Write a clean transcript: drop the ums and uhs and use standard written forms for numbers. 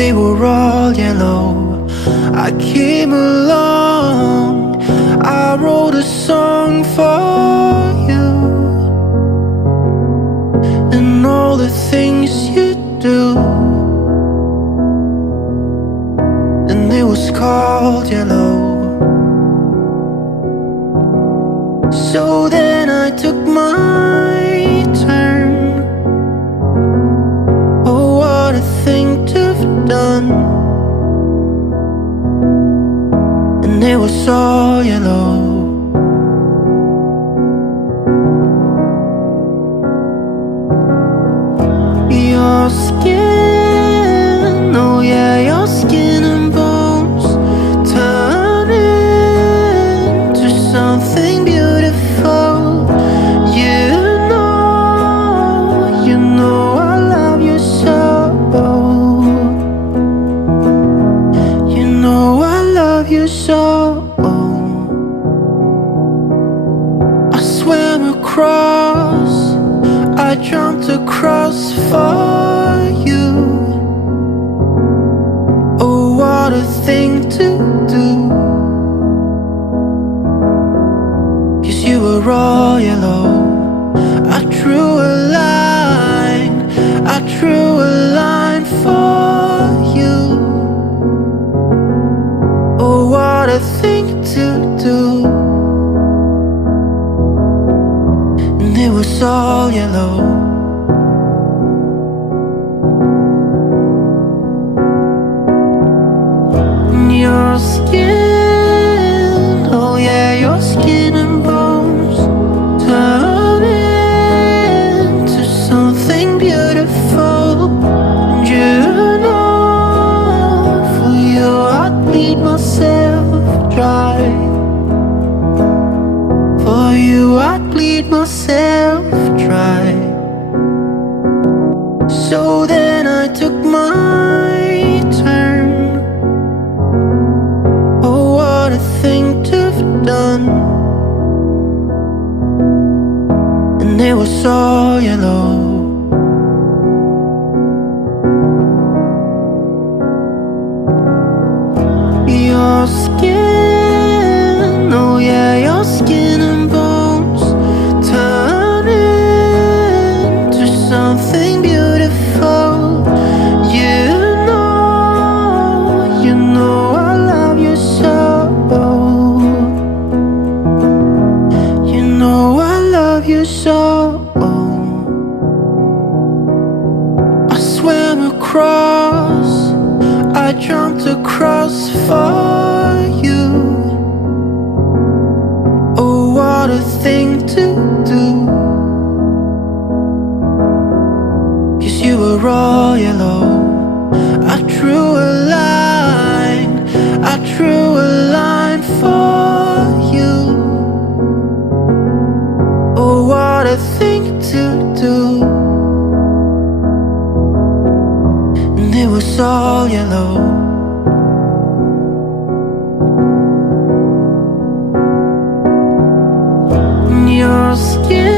they were all yellow. I came along, I wrote a song for you, and all the things you do, and it was called yellow. So then I took my turn. Oh, what a thing to have done. And it was all yellow. Your skin, oh yeah, your skin and bones turn into something beautiful. You know I love you so. You know I love you so. I swam across, I jumped across for you. Oh, what a thing to do, 'cause you were all yellow. I drew a line, I drew a line for you. Oh, what a thing to do. And it was all yellow. Your skin, oh yeah, your skin and bones turn into something beautiful. And you know, for you I'd bleed myself dry. For you I'd bleed myself dry. So then I took my turn. Oh, what a thing to have done. And it was all yellow. Your skin, oh yeah, your skin and bones turn into something beautiful. You know I love you so. You know I love you so. I swam across, I jumped across for you. Oh, what a thing to do, 'cause you were all yellow. I drew a line, I drew a line for you. Oh, what a thing to do. And it was all yellow. Your skin,